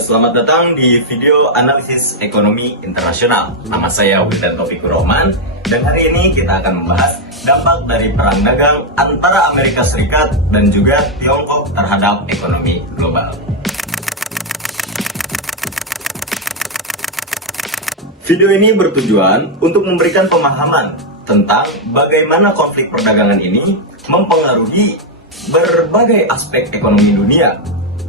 Selamat datang di video analisis ekonomi internasional. Nama saya Wildan Taufikur Rahman, dan hari ini kita akan membahas dampak dari perang dagang antara Amerika Serikat dan juga Tiongkok terhadap ekonomi global. Video ini bertujuan untuk memberikan pemahaman tentang bagaimana konflik perdagangan ini mempengaruhi berbagai aspek ekonomi dunia,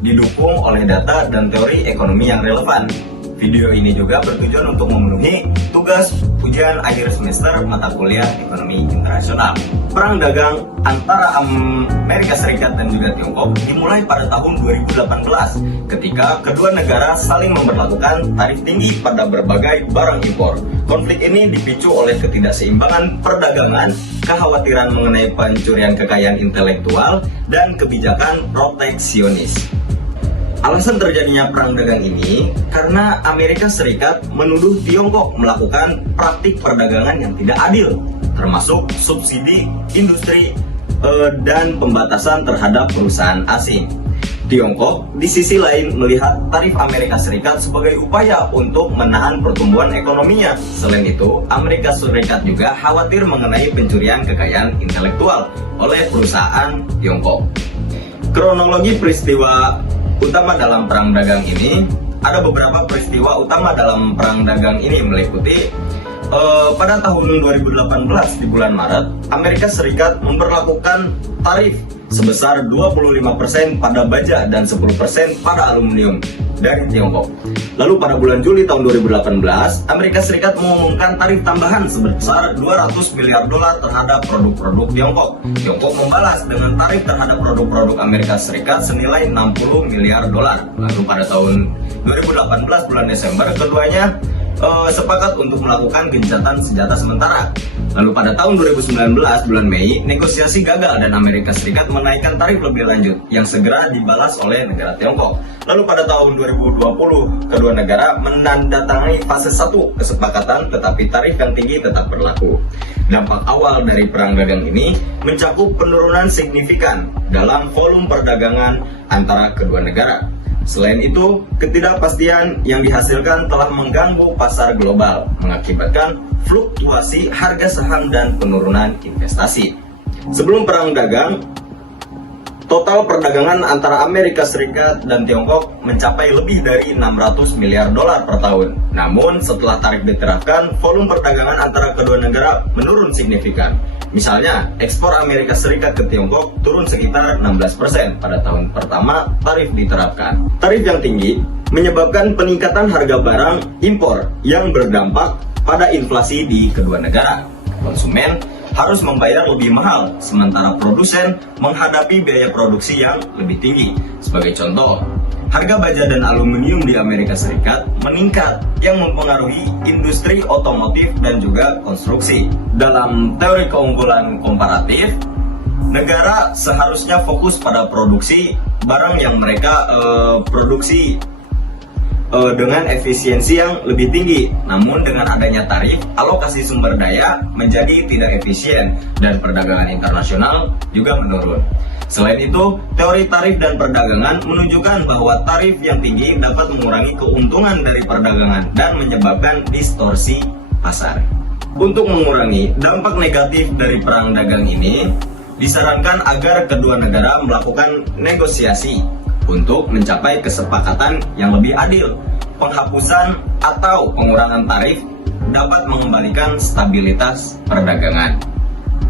didukung oleh data dan teori ekonomi yang relevan. Video ini juga bertujuan untuk memenuhi tugas ujian akhir semester mata kuliah ekonomi internasional. Perang dagang antara Amerika Serikat dan juga Tiongkok dimulai pada tahun 2018 ketika kedua negara saling memberlakukan tarif tinggi pada berbagai barang impor. Konflik ini dipicu oleh ketidakseimbangan perdagangan, kekhawatiran mengenai pencurian kekayaan intelektual, dan kebijakan proteksionis. Alasan terjadinya perang dagang ini karena Amerika Serikat menuduh Tiongkok melakukan praktik perdagangan yang tidak adil, termasuk subsidi industri dan pembatasan terhadap perusahaan asing. Tiongkok di sisi lain melihat tarif Amerika Serikat sebagai upaya untuk menahan pertumbuhan ekonominya. Selain itu, Amerika Serikat juga khawatir mengenai pencurian kekayaan intelektual oleh perusahaan Tiongkok. Kronologi peristiwa utama dalam perang dagang ini, ada beberapa peristiwa utama dalam perang dagang ini meliputi pada tahun 2018 di bulan Maret, Amerika Serikat memberlakukan tarif sebesar 25% pada baja dan 10% pada aluminium dari Tiongkok. Lalu pada bulan Juli tahun 2018, Amerika Serikat mengumumkan tarif tambahan sebesar 200 miliar dolar terhadap produk-produk Tiongkok. Tiongkok membalas dengan tarif terhadap produk-produk Amerika Serikat senilai 60 miliar dolar. Lalu pada tahun 2018 bulan Desember, keduanya sepakat untuk melakukan gencatan senjata sementara. Lalu pada tahun 2019 bulan Mei, negosiasi gagal dan Amerika Serikat menaikkan tarif lebih lanjut yang segera dibalas oleh negara Tiongkok. Lalu pada tahun 2020, kedua negara menandatangani fase 1 kesepakatan, tetapi tarif yang tinggi tetap berlaku. Dampak awal dari perang dagang ini mencakup penurunan signifikan dalam volume perdagangan antara kedua negara. Selain itu, ketidakpastian yang dihasilkan telah mengganggu pasar global, mengakibatkan fluktuasi harga saham dan penurunan investasi. Sebelum perang dagang, total perdagangan antara Amerika Serikat dan Tiongkok mencapai lebih dari 600 miliar dolar per tahun. Namun, setelah tarif diterapkan, volume perdagangan antara kedua negara menurun signifikan. Misalnya, ekspor Amerika Serikat ke Tiongkok turun sekitar 16% pada tahun pertama tarif diterapkan. Tarif yang tinggi menyebabkan peningkatan harga barang impor yang berdampak pada inflasi di kedua negara. Konsumen harus membayar lebih mahal, sementara produsen menghadapi biaya produksi yang lebih tinggi. Sebagai contoh, harga baja dan aluminium di Amerika Serikat meningkat yang mempengaruhi industri otomotif dan juga konstruksi. Dalam teori keunggulan komparatif, negara seharusnya fokus pada produksi barang yang mereka produksi dengan efisiensi yang lebih tinggi. Namun dengan adanya tarif, alokasi sumber daya menjadi tidak efisien dan perdagangan internasional juga menurun. Selain itu, teori tarif dan perdagangan menunjukkan bahwa tarif yang tinggi dapat mengurangi keuntungan dari perdagangan dan menyebabkan distorsi pasar. Untuk mengurangi dampak negatif dari perang dagang ini, disarankan agar kedua negara melakukan negosiasi untuk mencapai kesepakatan yang lebih adil. Penghapusan atau pengurangan tarif dapat mengembalikan stabilitas perdagangan.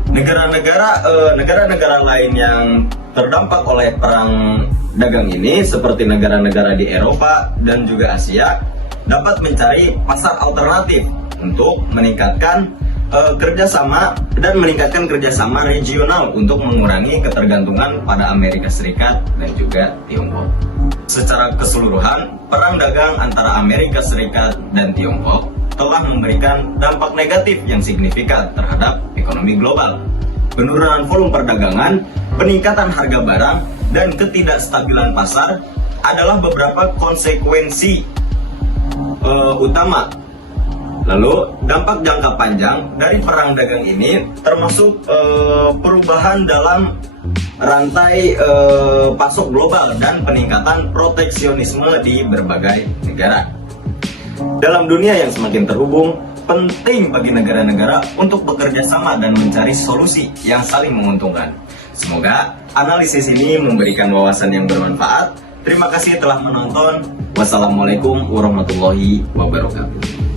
Negara-negara lain yang terdampak oleh perang dagang ini, seperti negara-negara di Eropa dan juga Asia, dapat mencari pasar alternatif untuk meningkatkan kerjasama regional untuk mengurangi ketergantungan pada Amerika Serikat dan juga Tiongkok. Secara keseluruhan, perang dagang antara Amerika Serikat dan Tiongkok telah memberikan dampak negatif yang signifikan terhadap ekonomi global. Penurunan volume perdagangan, peningkatan harga barang, dan ketidakstabilan pasar adalah beberapa konsekuensi utama. Lalu, dampak jangka panjang dari perang dagang ini termasuk perubahan dalam rantai pasok global dan peningkatan proteksionisme di berbagai negara. Dalam dunia yang semakin terhubung, penting bagi negara-negara untuk bekerja sama dan mencari solusi yang saling menguntungkan. Semoga analisis ini memberikan wawasan yang bermanfaat. Terima kasih telah menonton. Wassalamualaikum warahmatullahi wabarakatuh.